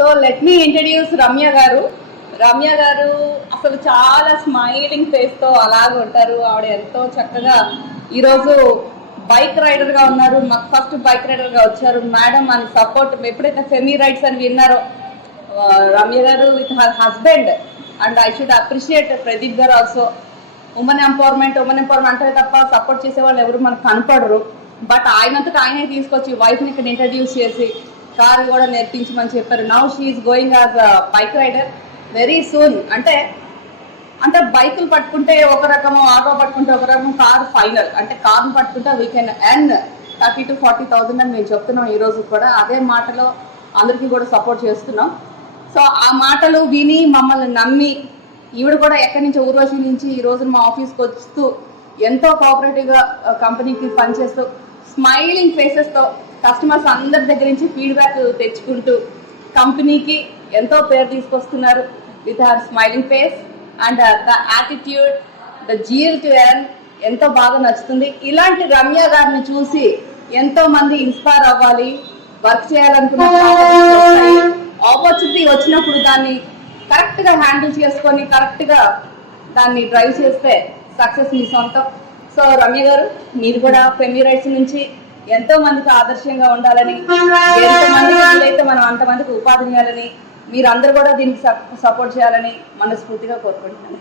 So let me introduce Ramya గారు. రమ్య గారు అసలు చాలా స్మైలింగ్ ఫేస్తో అలాగే ఉంటారు. ఆవిడ ఎంతో చక్కగా ఈరోజు బైక్ రైడర్గా ఉన్నారు. మాకు ఫస్ట్ బైక్ రైడర్గా వచ్చారు. మేడం అని సపోర్ట్ ఎప్పుడైతే ఫెమీ రైడ్స్ అని విన్నారో రమ్య గారు with her husband and I should appreciate Pradeep గారు ఆల్సో. ఉమెన్ ఎంపవర్మెంట్ అంటే తప్ప సపోర్ట్ చేసే వాళ్ళు ఎవరు మనకు కనపడరు. బట్ ఆయనంతటా ఆయనే తీసుకొచ్చి వైఫ్ని ఇక్కడ ఇంట్రడ్యూస్ చేసి కారు కూడా నేర్పించమని చెప్పారు. Now she is going as bike rider very soon. అంటే బైకులు పట్టుకుంటే ఒక రకము, ఆటో పట్టుకుంటే ఒక రకం, కారు ఫైనల్. అంటే కారును పట్టుకుంటే వీ కెన్ ఎర్న్ 30,000 to 40,000 అని మేము చెప్తున్నాం ఈరోజు కూడా. అదే మాటలో అందరికీ కూడా సపోర్ట్ చేస్తున్నాం. సో ఆ మాటలు విని మమ్మల్ని నమ్మి ఈవిడ కూడా ఎక్కడి నుంచి ఊర్వశి నుంచి ఈ రోజు మా ఆఫీస్కి వస్తూ ఎంతో కోఆపరేటివ్గా కంపెనీకి పనిచేస్తూ స్మైలింగ్ ఫేసెస్తో కస్టమర్స్ అందరి దగ్గర నుంచి ఫీడ్బ్యాక్ తెచ్చుకుంటూ కంపెనీకి ఎంతో పేరు తీసుకొస్తున్నారు with her smiling face and the attitude, the zeal to earn ఎంతో బాగా నచ్చుతుంది. ఇలాంటి రమ్య గారిని చూసి ఎంతో మంది ఇన్స్పైర్ అవ్వాలి, వర్క్ చేయాలనుకున్న ఆపర్చునిటీ వచ్చినప్పుడు దాన్ని కరెక్ట్గా హ్యాండిల్ చేసుకొని కరెక్ట్గా దాన్ని డ్రైవ్ చేస్తే సక్సెస్ మీ సొంతం. సో రమ్య గారు మీరు కూడా ఫెమీ రైట్స్ నుంచి ఎంతో మందికి ఆదర్శంగా ఉండాలని, ఎంతమందికి వీలైతే మనం అంతమందికి ఉపాధి ఇవ్వాలని, మీరందరూ కూడా దీనికి సపోర్ట్ చేయాలని మనస్ఫూర్తిగా కోరుకుంటున్నాను.